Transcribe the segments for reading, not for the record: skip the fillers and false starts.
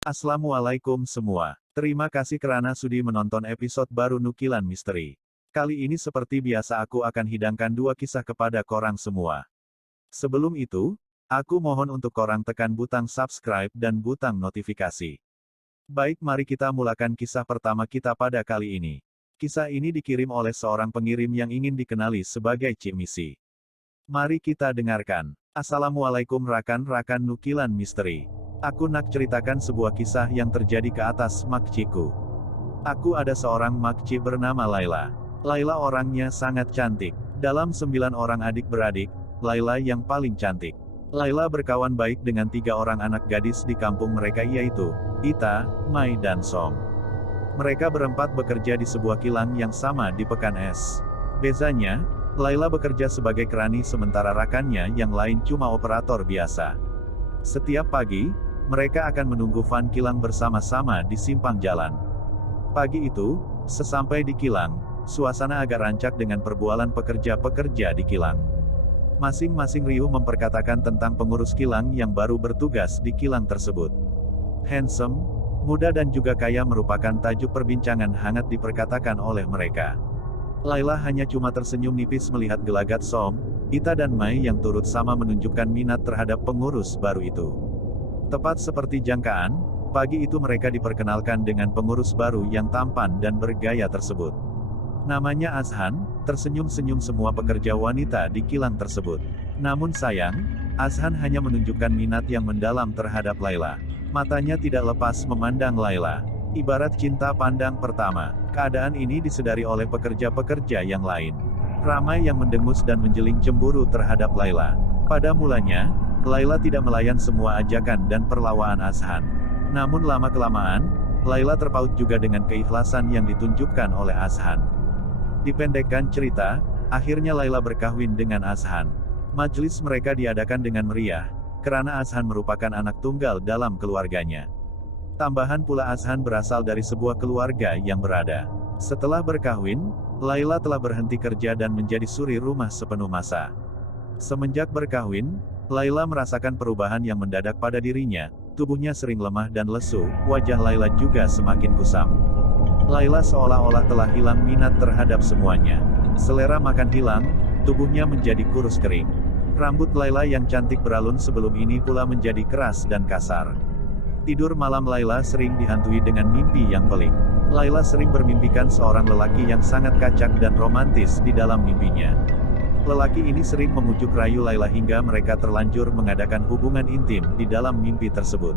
Assalamualaikum semua. Terima kasih kerana sudi menonton episode baru Nukilan Misteri. Kali ini seperti biasa aku akan hidangkan dua kisah kepada korang semua. Sebelum itu, aku mohon untuk korang tekan butang subscribe dan butang notifikasi. Baik, mari kita mulakan kisah pertama kita pada kali ini. Kisah ini dikirim oleh seorang pengirim yang ingin dikenali sebagai Cik Misi. Mari kita dengarkan. Assalamualaikum rakan-rakan Nukilan Misteri. Aku nak ceritakan sebuah kisah yang terjadi ke atas makciku. Aku ada seorang makci bernama Laila. Laila orangnya sangat cantik. Dalam 9 orang adik-beradik, Laila yang paling cantik. Laila berkawan baik dengan 3 orang anak gadis di kampung mereka, yaitu Ita, Mai dan Som. Mereka berempat bekerja di sebuah kilang yang sama di Pekan Es. Bezanya, Laila bekerja sebagai kerani sementara rakannya yang lain cuma operator biasa. Setiap pagi, mereka akan menunggu van kilang bersama-sama di simpang jalan. Pagi itu, sesampai di kilang, suasana agak rancak dengan perbualan pekerja-pekerja di kilang. Masing-masing riuh memperkatakan tentang pengurus kilang yang baru bertugas di kilang tersebut. Handsome, muda dan juga kaya merupakan tajuk perbincangan hangat diperkatakan oleh mereka. Laila hanya cuma tersenyum nipis melihat gelagat Som, Ita dan Mai yang turut sama menunjukkan minat terhadap pengurus baru itu. Tepat seperti jangkaan, pagi itu mereka diperkenalkan dengan pengurus baru yang tampan dan bergaya tersebut. Namanya Azhan. Tersenyum-senyum semua pekerja wanita di kilang tersebut. Namun sayang, Azhan hanya menunjukkan minat yang mendalam terhadap Laila. Matanya tidak lepas memandang Laila. Ibarat cinta pandang pertama. Keadaan ini disedari oleh pekerja-pekerja yang lain. Ramai yang mendengus dan menjeling cemburu terhadap Laila. Pada mulanya, Laila tidak melayan semua ajakan dan perlawanan Azhan. Namun lama-kelamaan, Laila terpaut juga dengan keikhlasan yang ditunjukkan oleh Azhan. Dipendekkan cerita, akhirnya Laila berkahwin dengan Azhan. Majelis mereka diadakan dengan meriah, karena Azhan merupakan anak tunggal dalam keluarganya. Tambahan pula Azhan berasal dari sebuah keluarga yang berada. Setelah berkahwin, Laila telah berhenti kerja dan menjadi suri rumah sepenuh masa. Semenjak berkahwin, Laila merasakan perubahan yang mendadak pada dirinya, tubuhnya sering lemah dan lesu, wajah Laila juga semakin kusam. Laila seolah-olah telah hilang minat terhadap semuanya. Selera makan hilang, tubuhnya menjadi kurus kering. Rambut Laila yang cantik beralun sebelum ini pula menjadi keras dan kasar. Tidur malam Laila sering dihantui dengan mimpi yang pelik. Laila sering bermimpikan seorang lelaki yang sangat kacak dan romantis di dalam mimpinya. Lelaki ini sering memujuk rayu Laila hingga mereka terlanjur mengadakan hubungan intim di dalam mimpi tersebut.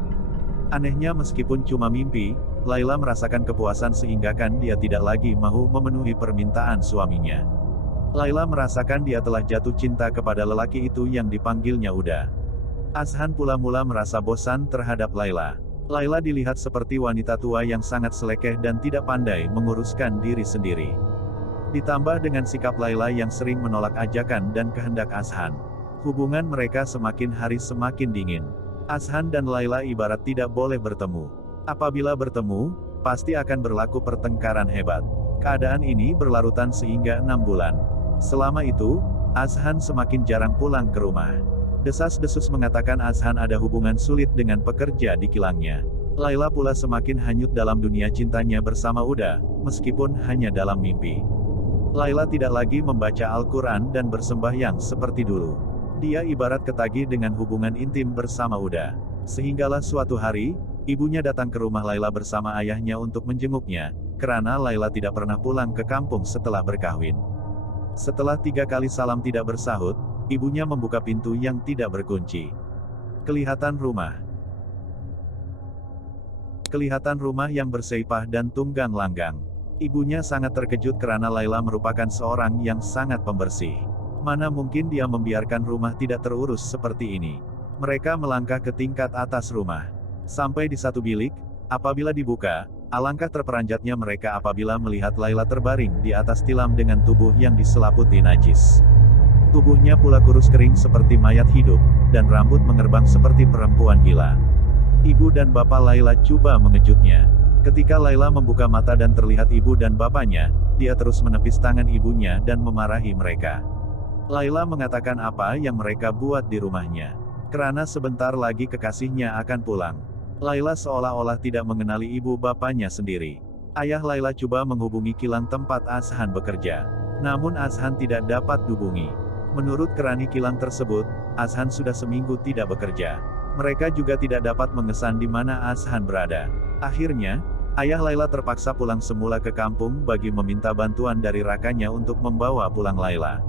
Anehnya meskipun cuma mimpi, Laila merasakan kepuasan sehingga dia tidak lagi mau memenuhi permintaan suaminya. Laila merasakan dia telah jatuh cinta kepada lelaki itu yang dipanggilnya Uda. Azhan pula mula merasa bosan terhadap Laila. Laila dilihat seperti wanita tua yang sangat selekeh dan tidak pandai menguruskan diri sendiri. Ditambah dengan sikap Laila yang sering menolak ajakan dan kehendak Azhan. Hubungan mereka semakin hari semakin dingin. Azhan dan Laila ibarat tidak boleh bertemu. Apabila bertemu, pasti akan berlaku pertengkaran hebat. Keadaan ini berlarutan sehingga 6 bulan. Selama itu, Azhan semakin jarang pulang ke rumah. Desas-desus mengatakan Azhan ada hubungan sulit dengan pekerja di kilangnya. Laila pula semakin hanyut dalam dunia cintanya bersama Uda, meskipun hanya dalam mimpi. Laila tidak lagi membaca Al-Quran dan bersembahyang seperti dulu. Dia ibarat ketagih dengan hubungan intim bersama Uda. Sehinggalah suatu hari, ibunya datang ke rumah Laila bersama ayahnya untuk menjenguknya, karena Laila tidak pernah pulang ke kampung setelah berkahwin. Setelah 3 kali salam tidak bersahut, ibunya membuka pintu yang tidak berkunci. Kelihatan rumah yang berseipah dan tunggang langgang. Ibunya sangat terkejut karena Laila merupakan seorang yang sangat pembersih. Mana mungkin dia membiarkan rumah tidak terurus seperti ini. Mereka melangkah ke tingkat atas rumah. Sampai di satu bilik, apabila dibuka, alangkah terperanjatnya mereka apabila melihat Laila terbaring di atas tilam dengan tubuh yang diselaputi najis. Tubuhnya pula kurus kering seperti mayat hidup, dan rambut mengerbang seperti perempuan gila. Ibu dan bapak Laila coba mengejutnya. Ketika Laila membuka mata dan terlihat ibu dan bapaknya, dia terus menepis tangan ibunya dan memarahi mereka. Laila mengatakan apa yang mereka buat di rumahnya. Karena sebentar lagi kekasihnya akan pulang. Laila seolah-olah tidak mengenali ibu bapanya sendiri. Ayah Laila coba menghubungi kilang tempat Azhan bekerja. Namun Azhan tidak dapat dihubungi. Menurut kerani kilang tersebut, Azhan sudah seminggu tidak bekerja. Mereka juga tidak dapat mengesan di mana Azhan berada. Akhirnya, ayah Laila terpaksa pulang semula ke kampung bagi meminta bantuan dari rakannya untuk membawa pulang Laila.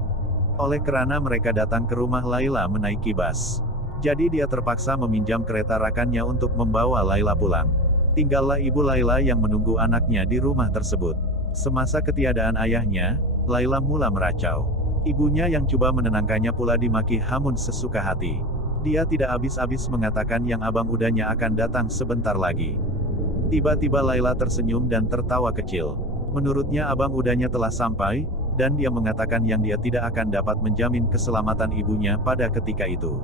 Oleh kerana mereka datang ke rumah Laila menaiki bas. Jadi dia terpaksa meminjam kereta rakannya untuk membawa Laila pulang. Tinggallah ibu Laila yang menunggu anaknya di rumah tersebut. Semasa ketiadaan ayahnya, Laila mula meracau. Ibunya yang coba menenangkannya pula dimaki hamun sesuka hati. Dia tidak habis-habis mengatakan yang abang udahnya akan datang sebentar lagi. Tiba-tiba Laila tersenyum dan tertawa kecil. Menurutnya abang udahnya telah sampai, dan dia mengatakan yang dia tidak akan dapat menjamin keselamatan ibunya pada ketika itu.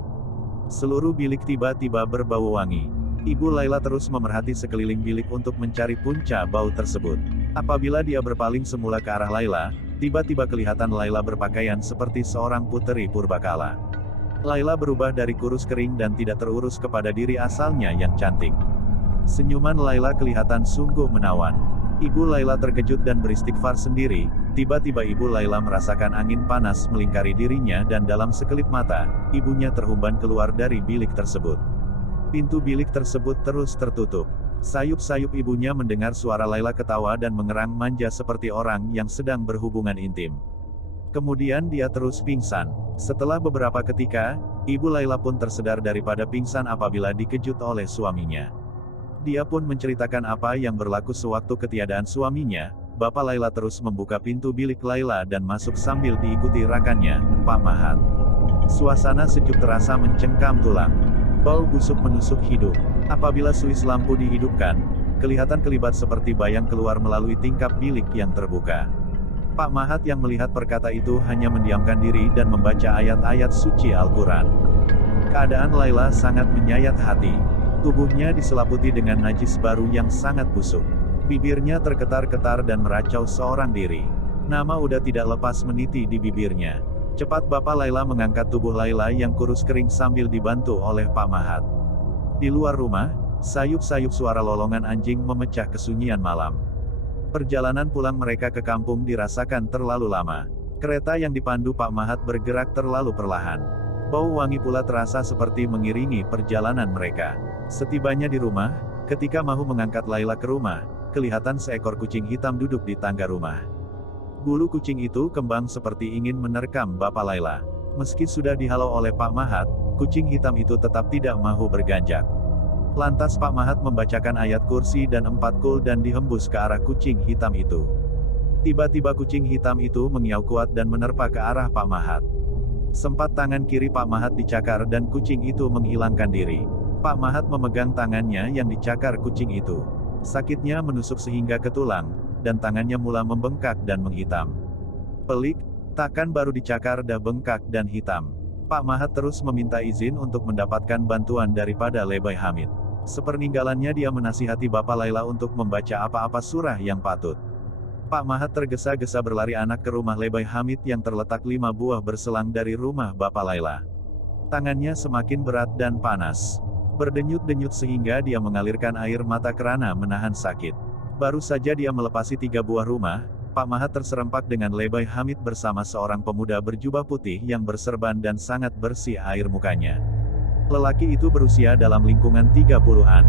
Seluruh bilik tiba-tiba berbau wangi. Ibu Laila terus memerhati sekeliling bilik untuk mencari punca bau tersebut. Apabila dia berpaling semula ke arah Laila, tiba-tiba kelihatan Laila berpakaian seperti seorang puteri purbakala. Laila berubah dari kurus kering dan tidak terurus kepada diri asalnya yang cantik. Senyuman Laila kelihatan sungguh menawan. Ibu Laila terkejut dan beristighfar sendiri. Tiba-tiba ibu Laila merasakan angin panas melingkari dirinya dan dalam sekelip mata, ibunya terhumban keluar dari bilik tersebut. Pintu bilik tersebut terus tertutup. Sayup-sayup ibunya mendengar suara Laila ketawa dan mengerang manja seperti orang yang sedang berhubungan intim. Kemudian dia terus pingsan. Setelah beberapa ketika, ibu Laila pun tersedar daripada pingsan apabila dikejut oleh suaminya. Dia pun menceritakan apa yang berlaku sewaktu ketiadaan suaminya. Bapak Laila terus membuka pintu bilik Laila dan masuk sambil diikuti rakannya, Pak Mahat. Suasana sejuk terasa mencengkam tulang. Bau busuk menusuk hidung. Apabila suis lampu dihidupkan, kelihatan kelibat seperti bayang keluar melalui tingkap bilik yang terbuka. Pak Mahat yang melihat perkata itu hanya mendiamkan diri dan membaca ayat-ayat suci Al-Quran. Keadaan Laila sangat menyayat hati. Tubuhnya diselaputi dengan najis baru yang sangat busuk. Bibirnya terketar-ketar dan meracau seorang diri. Nama udah tidak lepas meniti di bibirnya. Cepat Bapak Laila mengangkat tubuh Laila yang kurus kering sambil dibantu oleh Pak Mahat. Di luar rumah, sayup-sayup suara lolongan anjing memecah kesunyian malam. Perjalanan pulang mereka ke kampung dirasakan terlalu lama. Kereta yang dipandu Pak Mahat bergerak terlalu perlahan. Bau wangi pula terasa seperti mengiringi perjalanan mereka. Setibanya di rumah, ketika Mahu mengangkat Laila ke rumah, kelihatan seekor kucing hitam duduk di tangga rumah. Bulu kucing itu kembang seperti ingin menerkam Bapak Laila. Meski sudah dihalau oleh Pak Mahat, kucing hitam itu tetap tidak mau berganjak. Lantas Pak Mahat membacakan ayat kursi dan 4 kul dan dihembus ke arah kucing hitam itu. Tiba-tiba kucing hitam itu mengiau kuat dan menerpa ke arah Pak Mahat. Sempat tangan kiri Pak Mahat dicakar dan kucing itu menghilangkan diri. Pak Mahat memegang tangannya yang dicakar kucing itu. Sakitnya menusuk sehingga ke tulang, dan tangannya mula membengkak dan menghitam. Pelik, takkan baru dicakar dah bengkak dan hitam. Pak Mahat terus meminta izin untuk mendapatkan bantuan daripada Lebay Hamid. Sepeninggalannya dia menasihati Bapak Laila untuk membaca apa-apa surah yang patut. Pak Mahat tergesa-gesa berlari anak ke rumah Lebay Hamid yang terletak 5 buah berselang dari rumah Bapak Laila. Tangannya semakin berat dan panas. Berdenyut-denyut sehingga dia mengalirkan air mata kerana menahan sakit. Baru saja dia melepasi 3 buah rumah, Pak Mahat terserempak dengan Lebay Hamid bersama seorang pemuda berjubah putih yang berserban dan sangat bersih air mukanya. Lelaki itu berusia dalam lingkungan 30-an.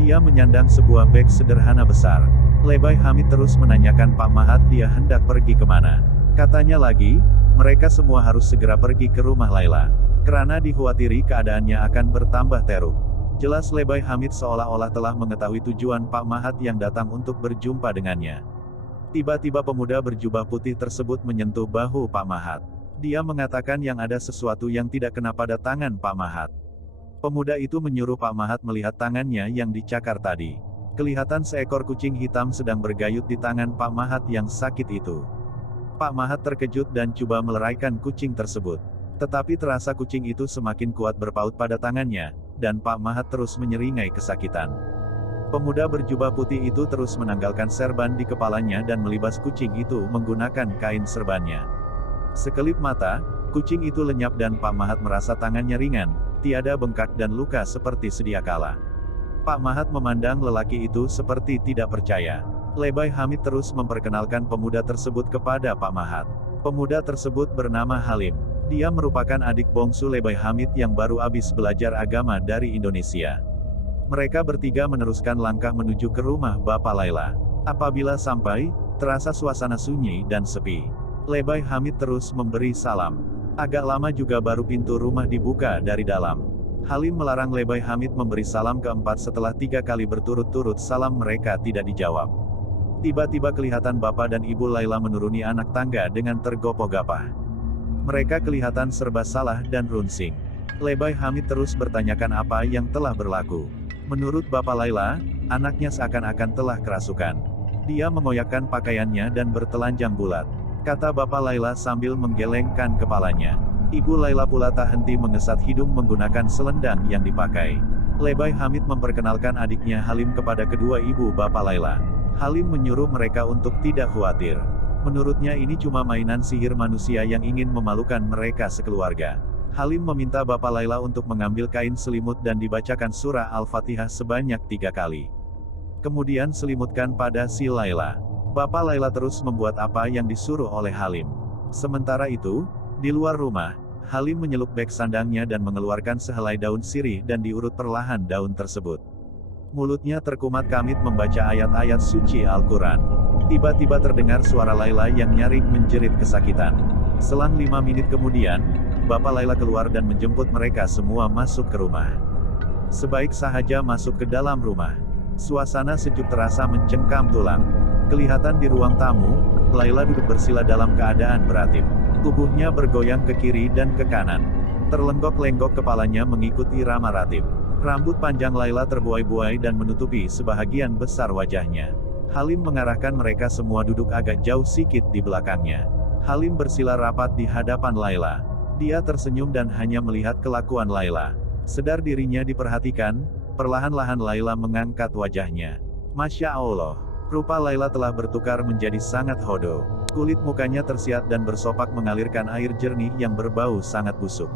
Dia menyandang sebuah beg sederhana besar. Lebay Hamid terus menanyakan Pak Mahat dia hendak pergi kemana. Katanya lagi, mereka semua harus segera pergi ke rumah Laila. Kerana dikhawatirkan keadaannya akan bertambah teruk. Jelas Lebay Hamid seolah-olah telah mengetahui tujuan Pak Mahat yang datang untuk berjumpa dengannya. Tiba-tiba pemuda berjubah putih tersebut menyentuh bahu Pak Mahat. Dia mengatakan yang ada sesuatu yang tidak kena pada tangan Pak Mahat. Pemuda itu menyuruh Pak Mahat melihat tangannya yang dicakar tadi. Kelihatan seekor kucing hitam sedang bergayut di tangan Pak Mahat yang sakit itu. Pak Mahat terkejut dan coba meleraikan kucing tersebut. Tetapi terasa kucing itu semakin kuat berpaut pada tangannya, dan Pak Mahat terus menyeringai kesakitan. Pemuda berjubah putih itu terus menanggalkan serban di kepalanya dan melibas kucing itu menggunakan kain serbannya. Sekelip mata, kucing itu lenyap dan Pak Mahat merasa tangannya ringan, tiada bengkak dan luka seperti sedia kala. Pak Mahat memandang lelaki itu seperti tidak percaya. Lebay Hamid terus memperkenalkan pemuda tersebut kepada Pak Mahat. Pemuda tersebut bernama Halim. Dia merupakan adik bongsu Lebay Hamid yang baru habis belajar agama dari Indonesia. Mereka bertiga meneruskan langkah menuju ke rumah Bapak Laila. Apabila sampai, terasa suasana sunyi dan sepi. Lebay Hamid terus memberi salam. Agak lama juga baru pintu rumah dibuka dari dalam. Halim melarang Lebay Hamid memberi salam keempat setelah 3 kali berturut-turut salam mereka tidak dijawab. Tiba-tiba kelihatan Bapak dan Ibu Laila menuruni anak tangga dengan tergopoh-gapah. Mereka kelihatan serba salah dan runsing. Lebay Hamid terus bertanyakan apa yang telah berlaku. Menurut Bapak Laila, anaknya seakan-akan telah kerasukan. Dia mengoyakkan pakaiannya dan bertelanjang bulat. Kata Bapak Laila sambil menggelengkan kepalanya. Ibu Laila pula tak henti mengesat hidung menggunakan selendang yang dipakai. Lebay Hamid memperkenalkan adiknya Halim kepada kedua ibu Bapak Laila. Halim menyuruh mereka untuk tidak khawatir. Menurutnya ini cuma mainan sihir manusia yang ingin memalukan mereka sekeluarga. Halim meminta Bapak Laila untuk mengambil kain selimut dan dibacakan surah Al-Fatihah sebanyak 3 kali. Kemudian selimutkan pada si Laila. Bapak Laila terus membuat apa yang disuruh oleh Halim. Sementara itu, di luar rumah, Halim menyeluk beg sandangnya dan mengeluarkan sehelai daun sirih dan diurut perlahan daun tersebut. Mulutnya terkumat kamit membaca ayat-ayat suci Al-Quran. Tiba-tiba terdengar suara Laila yang nyaring menjerit kesakitan. Selang 5 menit kemudian, Bapak Laila keluar dan menjemput mereka semua masuk ke rumah. Sebaik sahaja masuk ke dalam rumah. Suasana sejuk terasa mencengkam tulang. Kelihatan di ruang tamu, Laila duduk bersila dalam keadaan beratip. Tubuhnya bergoyang ke kiri dan ke kanan. Terlenggok-lenggok kepalanya mengikut irama ratib. Rambut panjang Laila terbuai-buai dan menutupi sebahagian besar wajahnya. Halim mengarahkan mereka semua duduk agak jauh sikit di belakangnya. Halim bersila rapat di hadapan Laila. Dia tersenyum dan hanya melihat kelakuan Laila. Sedar dirinya diperhatikan, perlahan-lahan Laila mengangkat wajahnya. Masya Allah, rupa Laila telah bertukar menjadi sangat hodo. Kulit mukanya tersiat dan bersopak mengalirkan air jernih yang berbau sangat busuk.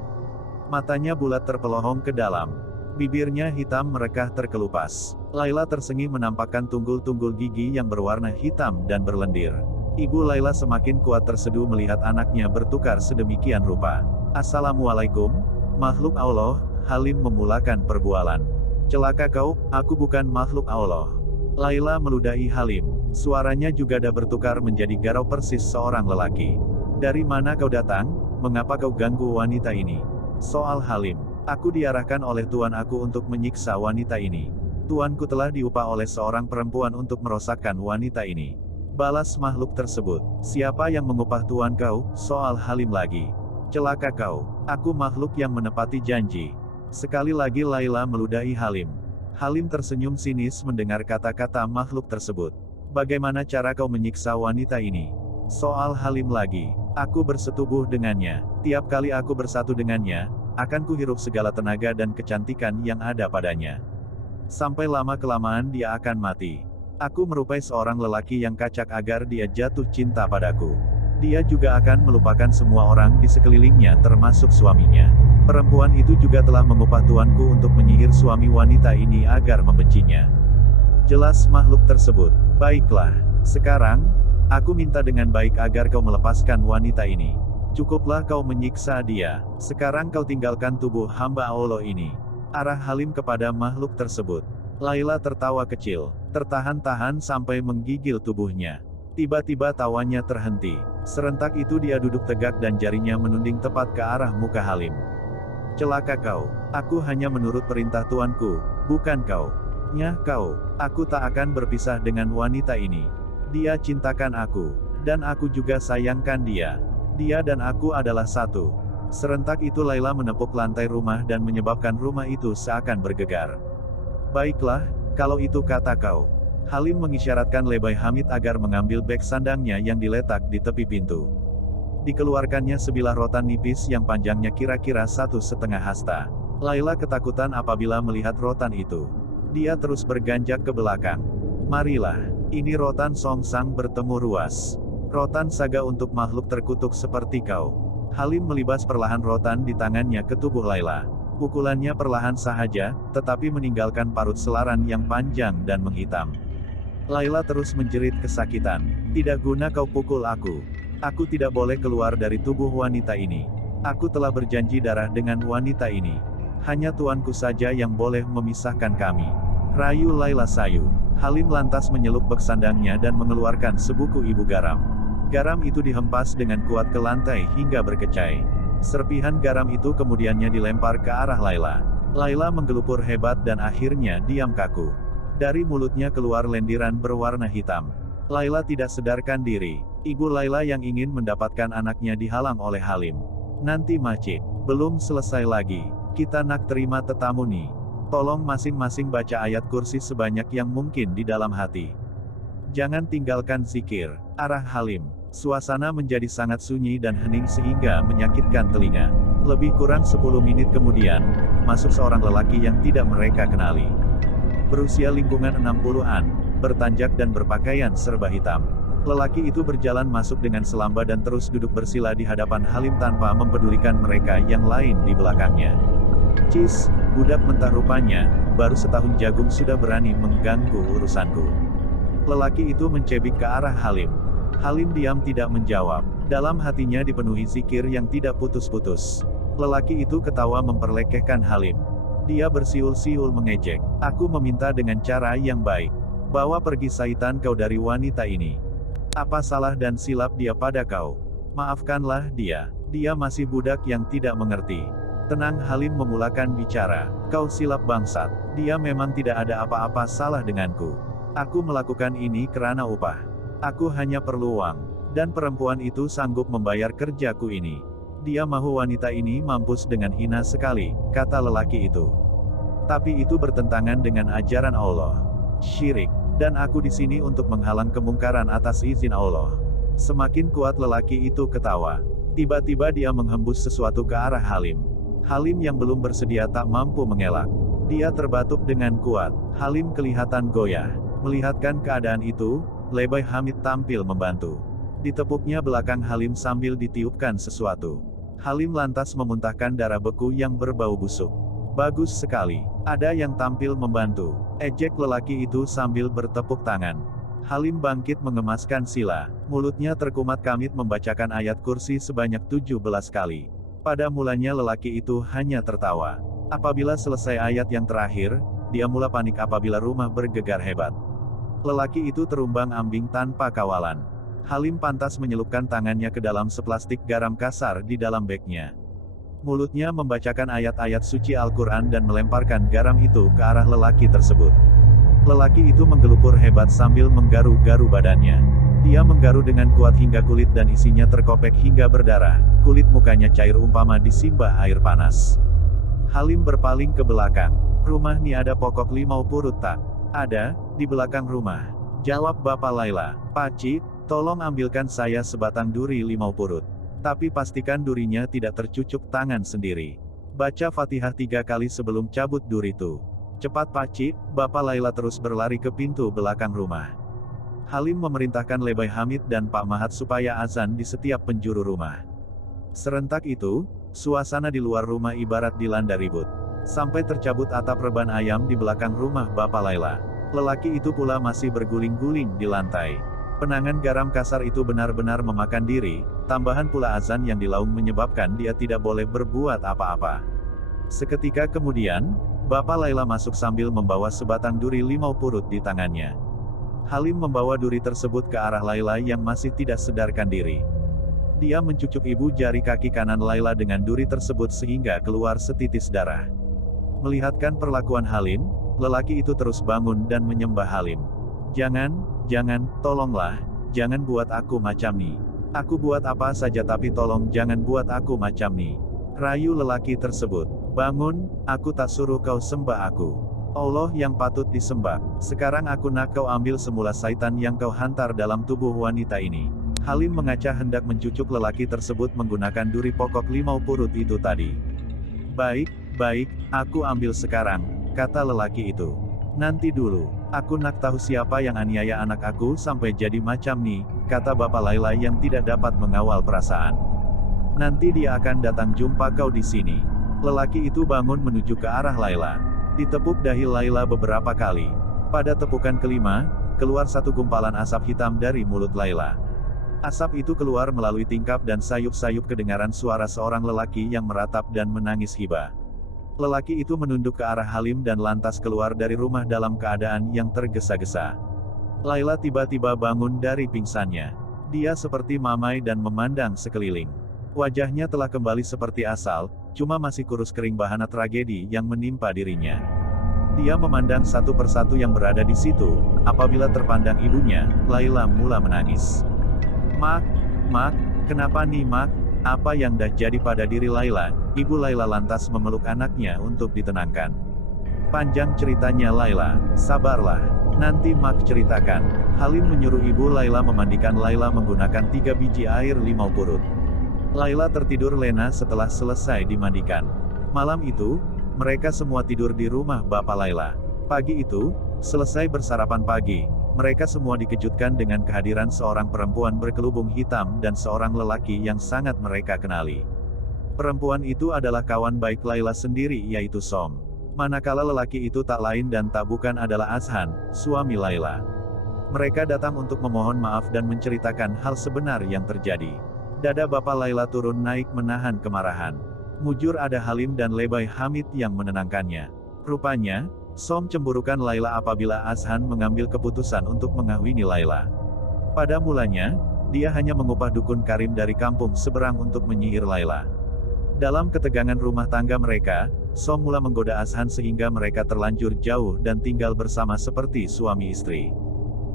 Matanya bulat terpelohong ke dalam. Bibirnya hitam merekah terkelupas. Laila tersengih menampakkan tunggul-tunggul gigi yang berwarna hitam dan berlendir. Ibu Laila semakin kuat terseduh melihat anaknya bertukar sedemikian rupa. Assalamualaikum, makhluk Allah. Halim memulakan perbualan. Celaka kau, aku bukan makhluk Allah. Laila meludahi Halim. Suaranya juga dah bertukar menjadi garau persis seorang lelaki. Dari mana kau datang? Mengapa kau ganggu wanita ini? Soal Halim. Aku diarahkan oleh tuan aku untuk menyiksa wanita ini. Tuanku telah diupah oleh seorang perempuan untuk merosakkan wanita ini. Balas makhluk tersebut. Siapa yang mengupah tuan kau? Soal Halim lagi. Celaka kau. Aku makhluk yang menepati janji. Sekali lagi Laila meludahi Halim. Halim tersenyum sinis mendengar kata-kata makhluk tersebut. Bagaimana cara kau menyiksa wanita ini? Soal Halim lagi. Aku bersetubuh dengannya. Tiap kali aku bersatu dengannya, akan kuhirup segala tenaga dan kecantikan yang ada padanya. Sampai lama-kelamaan dia akan mati. Aku merupai seorang lelaki yang kacak agar dia jatuh cinta padaku. Dia juga akan melupakan semua orang di sekelilingnya termasuk suaminya. Perempuan itu juga telah mengupah tuanku untuk menyihir suami wanita ini agar membencinya. Jelas makhluk tersebut. Baiklah. Sekarang, aku minta dengan baik agar kau melepaskan wanita ini. Cukuplah kau menyiksa dia. Sekarang kau tinggalkan tubuh hamba Allah ini. Arah Halim kepada makhluk tersebut. Laila tertawa kecil. Tertahan-tahan sampai menggigil tubuhnya. Tiba-tiba tawanya terhenti. Serentak itu dia duduk tegak dan jarinya menunding tepat ke arah muka Halim. Celaka kau. Aku hanya menurut perintah tuanku, bukan kau. Nyah kau. Aku tak akan berpisah dengan wanita ini. Dia cintakan aku. Dan aku juga sayangkan dia. Dia dan aku adalah satu. Serentak itu Laila menepuk lantai rumah dan menyebabkan rumah itu seakan bergegar. Baiklah, kalau itu kata kau. Halim mengisyaratkan Lebay Hamid agar mengambil beg sandangnya yang diletak di tepi pintu. Dikeluarkannya sebilah rotan nipis yang panjangnya kira-kira 1,5 hasta. Laila ketakutan apabila melihat rotan itu. Dia terus berganjak ke belakang. Marilah, ini rotan songsang bertemu ruas. Rotan saga untuk makhluk terkutuk seperti kau. Halim melibas perlahan rotan di tangannya ke tubuh Laila. Pukulannya perlahan saja, tetapi meninggalkan parut selaran yang panjang dan menghitam. Laila terus menjerit kesakitan. Tidak guna kau pukul aku. Aku tidak boleh keluar dari tubuh wanita ini. Aku telah berjanji darah dengan wanita ini. Hanya tuanku saja yang boleh memisahkan kami. Rayu Laila sayu. Halim lantas menyeluk bek sandangnya dan mengeluarkan sebuku ibu garam. Garam itu dihempas dengan kuat ke lantai hingga berkecai. Serpihan garam itu kemudiannya dilempar ke arah Laila. Laila menggelupur hebat dan akhirnya diam kaku. Dari mulutnya keluar lendiran berwarna hitam. Laila tidak sadarkan diri. Ibu Laila yang ingin mendapatkan anaknya dihalang oleh Halim. Nanti Macik, belum selesai lagi. Kita nak terima tetamu nih. Tolong masing-masing baca ayat kursi sebanyak yang mungkin di dalam hati. Jangan tinggalkan zikir. Arah Halim. Suasana menjadi sangat sunyi dan hening sehingga menyakitkan telinga. Lebih kurang 10 menit kemudian, masuk seorang lelaki yang tidak mereka kenali. Berusia lingkungan 60-an, bertanjak dan berpakaian serba hitam. Lelaki itu berjalan masuk dengan selamba dan terus duduk bersila di hadapan Halim tanpa mempedulikan mereka yang lain di belakangnya. Cis, budak mentah rupanya, baru setahun jagung sudah berani mengganggu urusanku. Lelaki itu mencebik ke arah Halim. Halim diam tidak menjawab. Dalam hatinya dipenuhi zikir yang tidak putus-putus. Lelaki itu ketawa memperlekehkan Halim. Dia bersiul-siul mengejek. Aku meminta dengan cara yang baik. Bawa pergi syaitan kau dari wanita ini. Apa salah dan silap dia pada kau? Maafkanlah dia. Dia masih budak yang tidak mengerti. Tenang, Halim memulakan bicara. Kau silap bangsat. Dia memang tidak ada apa-apa salah denganku. Aku melakukan ini karena upah. Aku hanya perlu uang. Dan perempuan itu sanggup membayar kerjaku ini. Dia mahu wanita ini mampus dengan hina sekali, kata lelaki itu. Tapi itu bertentangan dengan ajaran Allah. Syirik. Dan aku di sini untuk menghalang kemungkaran atas izin Allah. Semakin kuat lelaki itu ketawa. Tiba-tiba dia menghembus sesuatu ke arah Halim. Halim yang belum bersedia tak mampu mengelak. Dia terbatuk dengan kuat. Halim kelihatan goyah. Melihatkan keadaan itu, Lebay Hamid tampil membantu. Ditepuknya belakang Halim sambil ditiupkan sesuatu. Halim lantas memuntahkan darah beku yang berbau busuk. Bagus sekali. Ada yang tampil membantu. Ejek lelaki itu sambil bertepuk tangan. Halim bangkit mengemaskan sila. Mulutnya terkumat kamit membacakan ayat kursi sebanyak 17 kali. Pada mulanya lelaki itu hanya tertawa. Apabila selesai ayat yang terakhir, dia mula panik apabila rumah bergegar hebat. Lelaki itu terumbang-ambing tanpa kawalan. Halim pantas menyelupkan tangannya ke dalam seplastik garam kasar di dalam bagnya. Mulutnya membacakan ayat-ayat suci Al-Quran dan melemparkan garam itu ke arah lelaki tersebut. Lelaki itu menggelupur hebat sambil menggaru-garu badannya. Dia menggaru dengan kuat hingga kulit dan isinya terkopek hingga berdarah. Kulit mukanya cair umpama disimbah air panas. Halim berpaling ke belakang. Rumah ni ada pokok limau purut tak? Ada, di belakang rumah. Jawab Bapak Laila. Pakcik, tolong ambilkan saya sebatang duri limau purut. Tapi pastikan durinya tidak tercucuk tangan sendiri. Baca Fatihah 3 kali sebelum cabut duri itu. Cepat Pakcik, Bapak Laila terus berlari ke pintu belakang rumah. Halim memerintahkan Lebay Hamid dan Pak Mahat supaya azan di setiap penjuru rumah. Serentak itu, suasana di luar rumah ibarat dilanda ribut. Sampai tercabut atap reban ayam di belakang rumah Bapak Laila. Lelaki itu pula masih berguling-guling di lantai. Penangan garam kasar itu benar-benar memakan diri, tambahan pula azan yang dilaung menyebabkan dia tidak boleh berbuat apa-apa. Seketika kemudian, Bapak Laila masuk sambil membawa sebatang duri limau purut di tangannya. Halim membawa duri tersebut ke arah Laila yang masih tidak sadarkan diri. Dia mencucuk ibu jari kaki kanan Laila dengan duri tersebut sehingga keluar setitis darah. Melihatkan perlakuan Halim, lelaki itu terus bangun dan menyembah Halim. Jangan, tolonglah, jangan buat aku macam nih. Aku buat apa saja tapi tolong jangan buat aku macam nih. Rayu lelaki tersebut. Bangun, aku tak suruh kau sembah aku. Allah yang patut disembah. Sekarang aku nak kau ambil semula syaitan yang kau hantar dalam tubuh wanita ini. Halim mengaca hendak mencucuk lelaki tersebut menggunakan duri pokok limau purut itu tadi. Baik, aku ambil sekarang, kata lelaki itu. Nanti dulu, aku nak tahu siapa yang aniaya anak aku sampai jadi macam nih, kata Bapak Laila yang tidak dapat mengawal perasaan. Nanti dia akan datang jumpa kau di sini. Lelaki itu bangun menuju ke arah Laila. Ditepuk dahi Laila beberapa kali. Pada tepukan kelima, keluar satu gumpalan asap hitam dari mulut Laila. Asap itu keluar melalui tingkap dan sayup-sayup kedengaran suara seorang lelaki yang meratap dan menangis hibah. Lelaki itu menunduk ke arah Halim dan lantas keluar dari rumah dalam keadaan yang tergesa-gesa. Laila tiba-tiba bangun dari pingsannya. Dia seperti mamai dan memandang sekeliling. Wajahnya telah kembali seperti asal, cuma masih kurus kering bahana tragedi yang menimpa dirinya. Dia memandang satu persatu yang berada di situ. Apabila terpandang ibunya, Laila mula menangis. Mak, kenapa nih Mak? Apa yang dah jadi pada diri Laila? Ibu Laila lantas memeluk anaknya untuk ditenangkan. Panjang ceritanya Laila, sabarlah. Nanti Mak ceritakan. Halim menyuruh ibu Laila memandikan Laila menggunakan 3 biji air limau purut. Laila tertidur lena setelah selesai dimandikan. Malam itu, mereka semua tidur di rumah bapak Laila. Pagi itu, selesai bersarapan pagi, mereka semua dikejutkan dengan kehadiran seorang perempuan berkelubung hitam dan seorang lelaki yang sangat mereka kenali. Perempuan itu adalah kawan baik Laila sendiri yaitu Som. Manakala lelaki itu tak lain dan tak bukan adalah Azhan, suami Laila. Mereka datang untuk memohon maaf dan menceritakan hal sebenar yang terjadi. Dada bapak Laila turun naik menahan kemarahan. Mujur ada Halim dan Lebay Hamid yang menenangkannya. Rupanya, Som cemburukan Laila apabila Azhan mengambil keputusan untuk mengawini Laila. Pada mulanya, dia hanya mengupah dukun Karim dari kampung seberang untuk menyihir Laila. Dalam ketegangan rumah tangga mereka, Som mula menggoda Azhan sehingga mereka terlanjur jauh dan tinggal bersama seperti suami istri.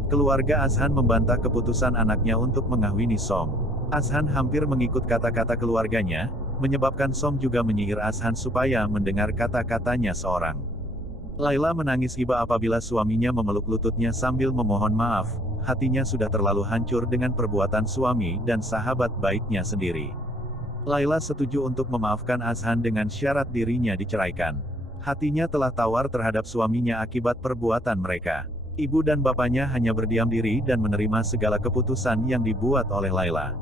Keluarga Azhan membantah keputusan anaknya untuk mengawini Som. Azhan hampir mengikut kata-kata keluarganya, menyebabkan Som juga menyihir Azhan supaya mendengar kata-katanya seorang. Laila menangis iba apabila suaminya memeluk lututnya sambil memohon maaf, hatinya sudah terlalu hancur dengan perbuatan suami dan sahabat baiknya sendiri. Laila setuju untuk memaafkan Azhan dengan syarat dirinya diceraikan. Hatinya telah tawar terhadap suaminya akibat perbuatan mereka. Ibu dan bapaknya hanya berdiam diri dan menerima segala keputusan yang dibuat oleh Laila.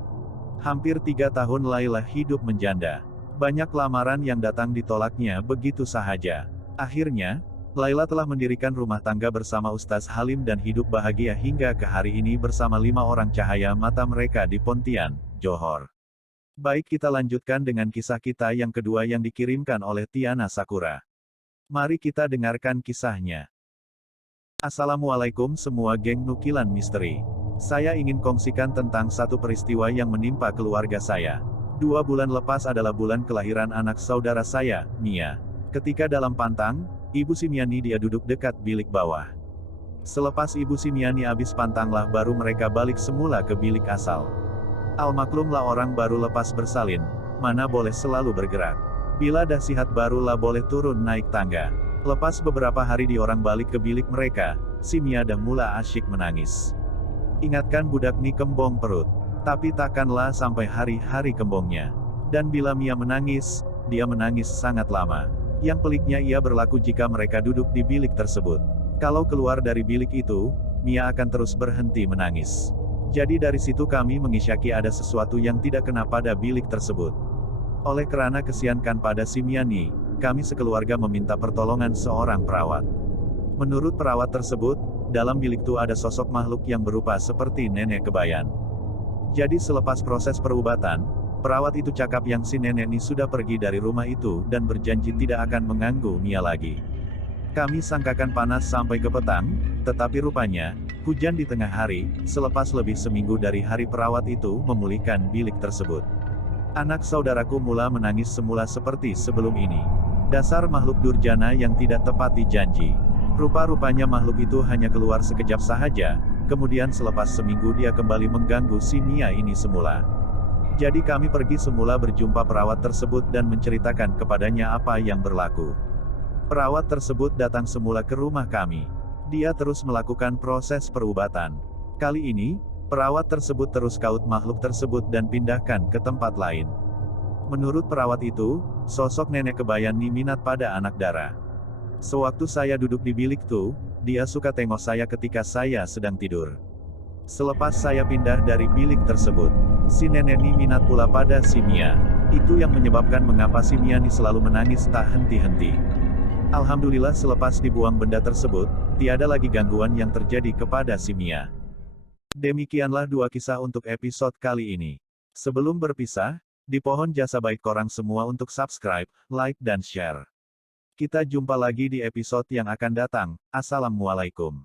Hampir 3 tahun Laila hidup menjanda. Banyak lamaran yang datang ditolaknya begitu sahaja. Akhirnya, Laila telah mendirikan rumah tangga bersama Ustaz Halim dan hidup bahagia hingga ke hari ini bersama 5 orang cahaya mata mereka di Pontian, Johor. Baik, kita lanjutkan dengan kisah kita yang kedua yang dikirimkan oleh Tiana Sakura. Mari kita dengarkan kisahnya. Assalamualaikum semua geng Nukilan Misteri. Saya ingin kongsikan tentang satu peristiwa yang menimpa keluarga saya. 2 bulan lepas adalah bulan kelahiran anak saudara saya, Mia. Ketika dalam pantang, Ibu Simiani dia duduk dekat bilik bawah. Selepas Ibu Simiani habis pantanglah baru mereka balik semula ke bilik asal. Almaklumlah orang baru lepas bersalin, mana boleh selalu bergerak. Bila dah sihat barulah boleh turun naik tangga. Lepas beberapa hari diorang balik ke bilik mereka, si Mia dah mula asyik menangis. Ingatkan budak ni kembong perut. Tapi takkanlah sampai hari-hari kembongnya. Dan bila Mia menangis, dia menangis sangat lama. Yang peliknya ia berlaku jika mereka duduk di bilik tersebut. Kalau keluar dari bilik itu, Mia akan terus berhenti menangis. Jadi dari situ kami mengisyaki ada sesuatu yang tidak kena pada bilik tersebut. Oleh kerana kesiankan pada si Mia ni, kami sekeluarga meminta pertolongan seorang perawat. Menurut perawat tersebut, dalam bilik itu ada sosok makhluk yang berupa seperti nenek kebayan. Jadi selepas proses perubatan, perawat itu cakap yang si nenek ini sudah pergi dari rumah itu dan berjanji tidak akan mengganggu Mia lagi. Kami sangkakan panas sampai ke petang, tetapi rupanya, hujan di tengah hari, selepas lebih seminggu dari hari perawat itu memulihkan bilik tersebut. Anak saudaraku mula menangis semula seperti sebelum ini. Dasar makhluk durjana yang tidak tepati janji. Rupa-rupanya makhluk itu hanya keluar sekejap sahaja, kemudian selepas seminggu dia kembali mengganggu si Mia ini semula. Jadi kami pergi semula berjumpa perawat tersebut dan menceritakan kepadanya apa yang berlaku. Perawat tersebut datang semula ke rumah kami. Dia terus melakukan proses perubatan. Kali ini, perawat tersebut terus kaut makhluk tersebut dan pindahkan ke tempat lain. Menurut perawat itu, sosok nenek kebayan ni minat pada anak dara. Sewaktu saya duduk di bilik tuh, dia suka tengok saya ketika saya sedang tidur. Selepas saya pindah dari bilik tersebut, si nenek ini minat pula pada si Mia. Itu yang menyebabkan mengapa si Mia ini selalu menangis tak henti-henti. Alhamdulillah selepas dibuang benda tersebut, tiada lagi gangguan yang terjadi kepada si Mia. Demikianlah dua kisah untuk episode kali ini. Sebelum berpisah, dipohon jasa baik korang semua untuk subscribe, like dan share. Kita jumpa lagi di episode yang akan datang. Assalamualaikum.